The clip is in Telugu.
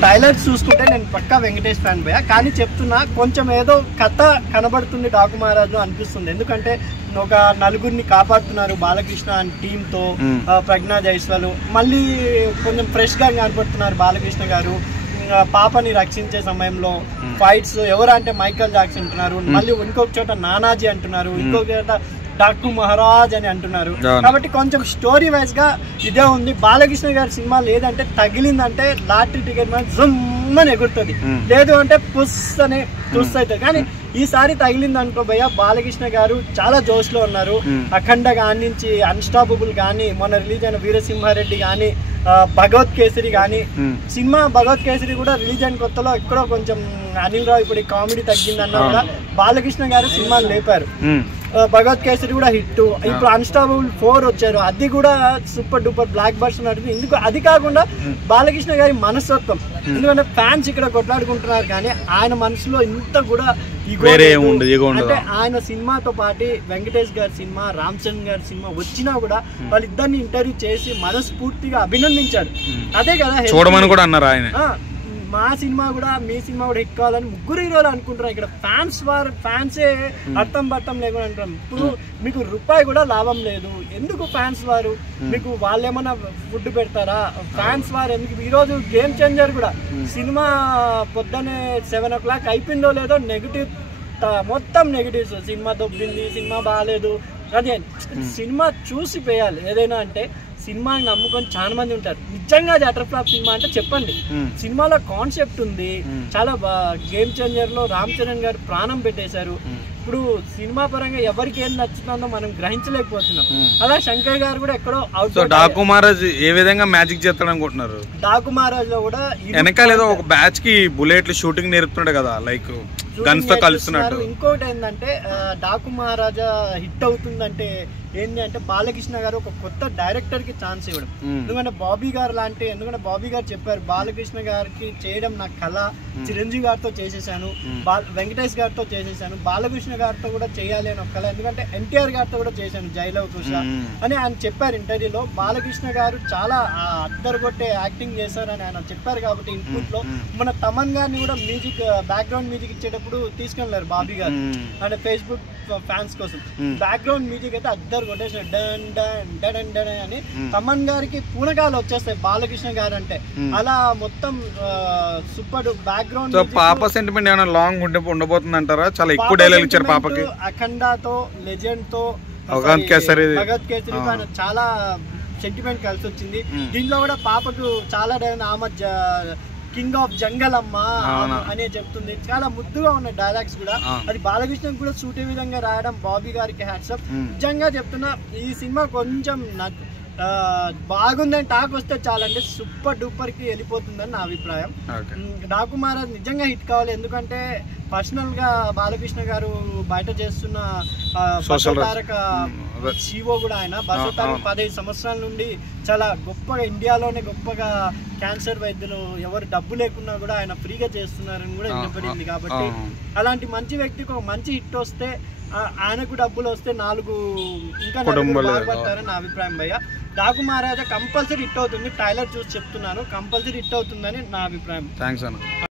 ట్రైలర్ చూసుకుంటే నేను పక్కా వెంకటేష్ ఫ్యాన్ భయ్యా, కానీ చెప్తున్నా కొంచెం ఏదో కథ కనబడుతుంది డాకు మహారాజు అనిపిస్తుంది. ఎందుకంటే ఒక నలుగురిని కాపాడుతున్నారు బాలకృష్ణ అండ్ టీంతో, ప్రజ్ఞా జైస్వాల్ మళ్ళీ కొంచెం ఫ్రెష్గా కనపడుతున్నారు బాలకృష్ణ గారు. పాపని రక్షించే సమయంలో ఫైట్స్ ఎవరు అంటే మైకల్ జాక్సన్ అంటున్నారు, మళ్ళీ ఇంకొక చోట నానాజీ అంటున్నారు, ఇంకొక చోట డాకు మహారాజ్ అని అంటున్నారు. కాబట్టి కొంచెం స్టోరీ వైజ్ గా ఇదే ఉంది. బాలకృష్ణ గారి సినిమా లేదంటే తగిలిందంటే లాటరీ టికెట్ మీద జమ్మని ఎగురుతుంది, లేదు అంటే పుస్ అని తుస్ అవుతుంది. కానీ ఈసారి తగిలింది అనుకో భయ్య, బాలకృష్ణ గారు చాలా జోష్ లో ఉన్నారు. అఖండ కానించి అన్స్టాపబుల్ కానీ, మొన్న రిలీజ్ అయిన వీరసింహారెడ్డి కానీ, భగవత్ కేసరి కానీ, సినిమా భగవత్ కేసరి కూడా రిలీజ్ అయిన కొత్తలో ఎక్కడో కొంచెం అనిల్ రావు ఇప్పుడు కామెడీ తగ్గిందన్నా కూడా బాలకృష్ణ గారు సినిమాలు లేపారు. భగవత్ కేసరి కూడా హిట్. ఇప్పుడు అన్స్టాపబుల్ 4 వచ్చారు, అది కూడా సూపర్ డూపర్ బ్లాక్ బస్టర్ నడుతుంది. ఎందుకు అది కాకుండా బాలకృష్ణ గారి మనస్తత్వం, ఎందుకంటే ఫ్యాన్స్ ఇక్కడ కొట్లాడుకుంటున్నారు కానీ ఆయన మనసులో ఇంత కూడా అంటే ఆయన సినిమాతో పాటు వెంకటేష్ గారి సినిమా, రామ్ చరణ్ గారి సినిమా వచ్చినా కూడా వాళ్ళిద్దరిని ఇంటర్వ్యూ చేసి మనస్ఫూర్తిగా అభినందించారు. అదే కదా చూడమని కూడా అన్నారు ఆయన. మా సినిమా కూడా మీ సినిమా కూడా హిట్ కావాలని ముగ్గురు హీరోలు అనుకుంటున్నారు. ఇక్కడ ఫ్యాన్సే అర్థం పట్టం లేకుండా అంటారు. ఇప్పుడు మీకు రూపాయి కూడా లాభం లేదు, ఎందుకు ఫ్యాన్స్ వారు మీకు వాళ్ళు ఏమన్నా ఫుడ్ పెడతారా? ఫ్యాన్స్ వారు ఎందుకు? ఈరోజు గేమ్ చేంజర్ కూడా సినిమా పొద్దున్నే 7 o'clock అయిపోయిందో లేదో నెగిటివ్, మొత్తం నెగిటివ్స్. సినిమా దొబ్బింది, సినిమా బాగాలేదు, అదే సినిమా చూసి పోయాలి. ఏదైనా అంటే సినిమాని నమ్ముకొని చాలా మంది ఉంటారు. నిజంగా అది అటర్ ఫ్లాప్ సినిమా అంటే చెప్పండి. సినిమాలో కాన్సెప్ట్ ఉంది, చాలా గేమ్ చేంజర్ లో రామ్ చరణ్ గారు ప్రాణం పెట్టేశారు. ఇప్పుడు సినిమా పరంగా ఎవరికి ఏం నచ్చుతుందో మనం గ్రహించలేకపోతున్నాం. అలా శంకర్ గారు కూడా ఎక్కడో అవుట్. డాకు మహారాజ్ ఏ విధంగా మ్యాజిక్ చేస్తాడు అనుకుంటున్నారు? డాకు మహారాజ్ లో కూడా వెనకాల ఏదో ఒక బ్యాచ్ కి బుల్లెట్లు షూటింగ్ నేర్పుతున్నాడు కదా, లైక్ గన్స్ తో కలుస్తున్నట్టు. ఇంకోటి ఏంటంటే డాకు మహారాజా హిట్ అవుతుందంటే ఏంటి అంటే బాలకృష్ణ గారు ఒక కొత్త డైరెక్టర్ కి ఛాన్స్ ఇవ్వడం. ఎందుకంటే బాబీ గారు చెప్పారు బాలకృష్ణ గారికి చేయడం నా కళ, చిరంజీవి గారితో చేసేసాను, వెంకటేష్ గారితో చేసేసాను, బాలకృష్ణ గారితో కూడా చేయాలి అని ఒక కళ. ఎందుకంటే ఎన్టీఆర్ గారితో కూడా చేశాను జైలవ్ కుష అని ఆయన చెప్పారు ఇంటర్వ్యూలో. బాలకృష్ణ గారు చాలా అద్దరుగొట్టే యాక్టింగ్ చేశారని ఆయన చెప్పారు. కాబట్టి ఇన్పుట్ లో మన తమన్ గారిని కూడా మ్యూజిక్ బ్యాక్గ్రౌండ్ మ్యూజిక్ ఇచ్చేటప్పుడు తీసుకెళ్లారు బాబీ గారు, అంటే ఫేస్బుక్ ఫ్యాన్స్ కోసం. బ్యాక్గ్రౌండ్ మ్యూజిక్ అయితే అద్దరు కొట్టేసిన డన్ డన్ డన్ డన్ అని తమన్ గారికి పూనకాలు వచ్చేస్తాయి బాలకృష్ణ గారు అంటే. అలా మొత్తం సూపర్ బ్యాక్గ్రౌండ్. పాప సెంటిమెంట్ ఏమైనా లాంగ్ ఉండబోతుంది అంటారా? చాలా ఎక్కువ డైలాగ్ ఇచ్చారు పాపకి. అఖండాతో, లెజెండ్ తో, భగత్ కేసరి చాలా సెంటిమెంట్ కలిసి వచ్చింది. దీంట్లో కూడా పాపకు చాలా ఆమె కింగ్ ఆఫ్ జంగల్ అమ్మ అనే చెప్తుంది. చాలా ముద్దుగా ఉన్న డైలాగ్స్ కూడా. అది బాలకృష్ణ కూడా సూటే విధంగా రాయడం బాబీ గారికి హ్యాట్స్ ఆఫ్. నిజంగా చెప్తున్నా ఈ సినిమా కొంచెం బాగుందని టాక్ వస్తే చాలండి, సూపర్ డూపర్ కి వెళ్ళిపోతుందని నా అభిప్రాయం. డాకు మహారాజ్ నిజంగా హిట్ కావాలి. ఎందుకంటే పర్సనల్ గా బాలకృష్ణ గారు బయట చేస్తున్న బసవతారక సిఓ కూడా ఆయన బసవతారక 15 సంవత్సరాల నుండి చాలా గొప్పగా ఇండియాలోనే గొప్పగా క్యాన్సర్ వైద్యులు ఎవరు డబ్బు లేకున్నా కూడా ఆయన ఫ్రీగా చేస్తున్నారని కూడా వినపడింది. కాబట్టి అలాంటి మంచి వ్యక్తికి ఒక మంచి హిట్ వస్తే, ఆయనకు డబ్బులు వస్తే 4 ఇంకా బాగుపడతారని నా అభిప్రాయం భయ్య. డాకు మహారాజా కంపల్సరీ హిట్ అవుతుంది. ట్రైలర్ చూసి చెప్తున్నాను, కంపల్సరీ హిట్ అవుతుందని నా అభిప్రాయం. థాంక్స్ అన్న.